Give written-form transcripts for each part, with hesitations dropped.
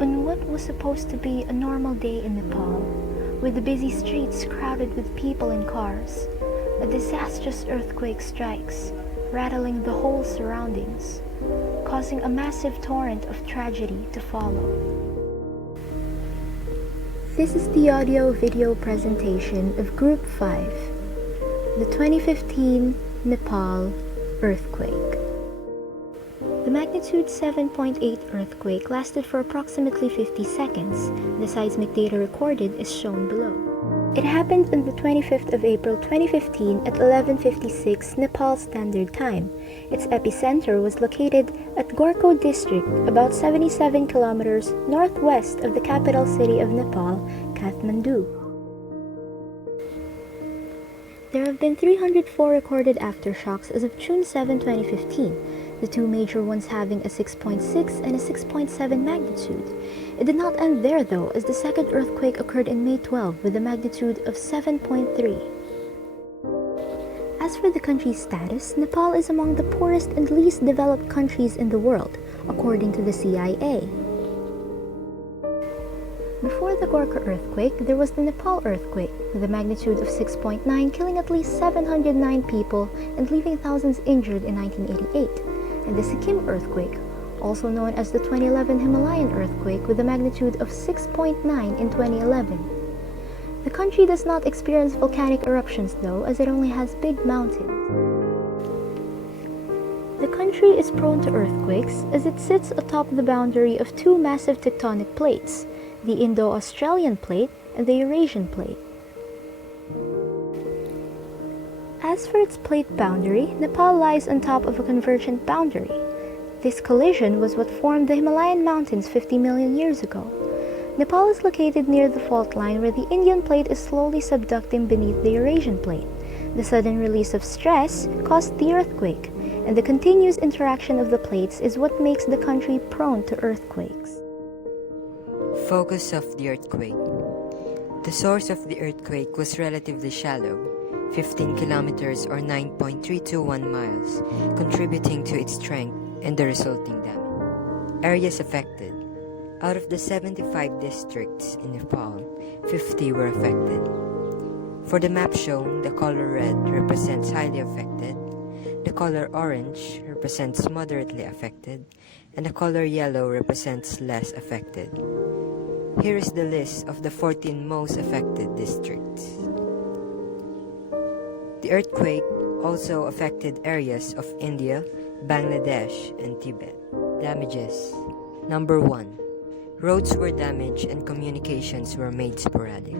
On what was supposed to be a normal day in Nepal, with the busy streets crowded with people and cars, a disastrous earthquake strikes, rattling the whole surroundings, causing a massive torrent of tragedy to follow. This is the audio-video presentation of Group 5, the 2015 Nepal earthquake. The magnitude 7.8 earthquake lasted for approximately 50 seconds. The seismic data recorded is shown below. It happened on the 25th of April 2015 at 11:56 Nepal Standard Time. Its epicenter was located at Gorko district, about 77 kilometers northwest of the capital city of Nepal, Kathmandu. There have been 304 recorded aftershocks as of June 7, 2015, the two major ones having a 6.6 and a 6.7 magnitude. It did not end there though, as the second earthquake occurred in May 12 with a magnitude of 7.3. As for the country's status, Nepal is among the poorest and least developed countries in the world, according to the CIA. Before the Gorka earthquake, there was the Nepal earthquake, with a magnitude of 6.9, killing at least 709 people and leaving thousands injured in 1988, and the Sikkim earthquake, also known as the 2011 Himalayan earthquake, with a magnitude of 6.9 in 2011. The country does not experience volcanic eruptions though, as it only has big mountains. The country is prone to earthquakes as it sits atop the boundary of two massive tectonic plates, the Indo-Australian Plate and the Eurasian Plate. As for its plate boundary, Nepal lies on top of a convergent boundary. This collision was what formed the Himalayan mountains 50 million years ago. Nepal is located near the fault line where the Indian Plate is slowly subducting beneath the Eurasian Plate. The sudden release of stress caused the earthquake, and the continuous interaction of the plates is what makes the country prone to earthquakes. Focus of the earthquake. The source of the earthquake was relatively shallow, 15 kilometers or 9.321 miles, contributing to its strength and the resulting damage. Areas affected. Out of the 75 districts in Nepal, 50 were affected. For the map shown, the color red represents highly affected, the color orange represents moderately affected, and the color yellow represents less affected. Here is the list of the 14 most affected districts. The earthquake also affected areas of India, Bangladesh, and Tibet. Damages. Number 1. Roads were damaged and communications were made sporadic.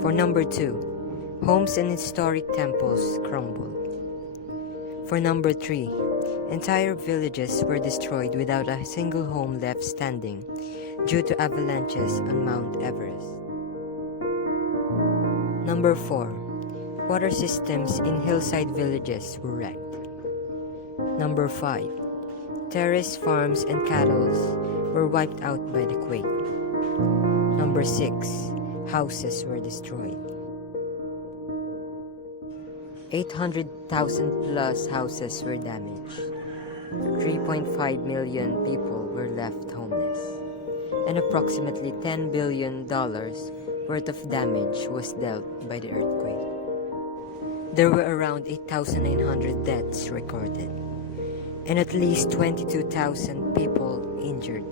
For number 2, homes and historic temples crumbled. For number 3, entire villages were destroyed without a single home left standing due to avalanches on Mount Everest. Number 4, water systems in hillside villages were wrecked. Number 5, terrace farms and cattle were wiped out by the quake. Number 6, houses were destroyed. 800,000 plus houses were damaged. 3.5 million people were left homeless. And approximately $10 billion worth of damage was dealt by the earthquake. There were around 8,900 deaths recorded, and at least 22,000 people injured,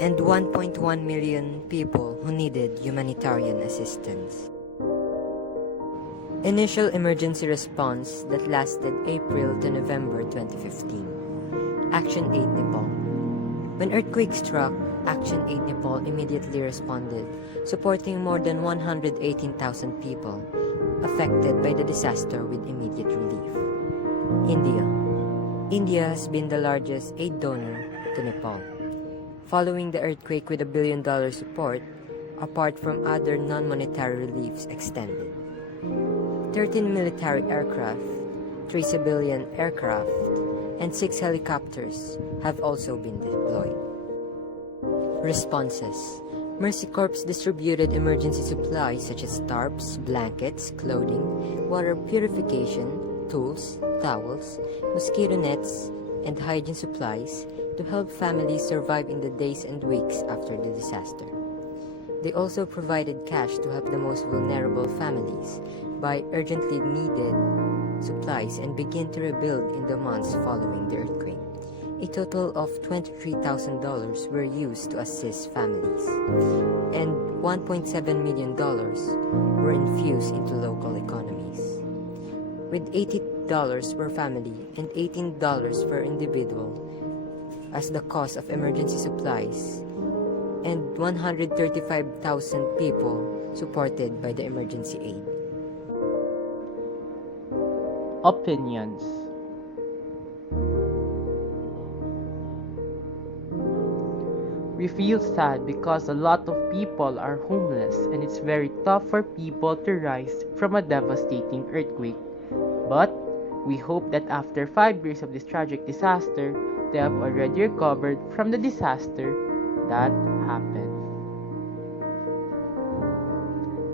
and 1.1 million people who needed humanitarian assistance. Initial emergency response that lasted April to November 2015. Action Aid Nepal. When earthquake struck, Action Aid Nepal immediately responded, supporting more than 118,000 people affected by the disaster with immediate relief. India. India has been the largest aid donor to Nepal, following the earthquake with $1 billion support, apart from other non-monetary reliefs extended. 13 military aircraft, 3 civilian aircraft, and 6 helicopters have also been deployed. Responses. Mercy Corps distributed emergency supplies such as tarps, blankets, clothing, water purification, tools, towels, mosquito nets, and hygiene supplies to help families survive in the days and weeks after the disaster. They also provided cash to help the most vulnerable families buy urgently needed supplies and begin to rebuild in the months following the earthquake. A total of $23,000 were used to assist families, and $1.7 million were infused into local economies. With $80 per family and $18 per individual as the cost of emergency supplies, and 135,000 people supported by the emergency aid. Opinions. We feel sad because a lot of people are homeless and it's very tough for people to rise from a devastating earthquake. But we hope that after 5 years of this tragic disaster, they have already recovered from the disaster that happened.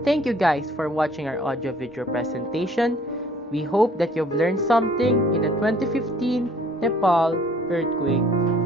Thank you guys for watching our audio-video presentation. We hope that you've learned something in the 2015 Nepal earthquake.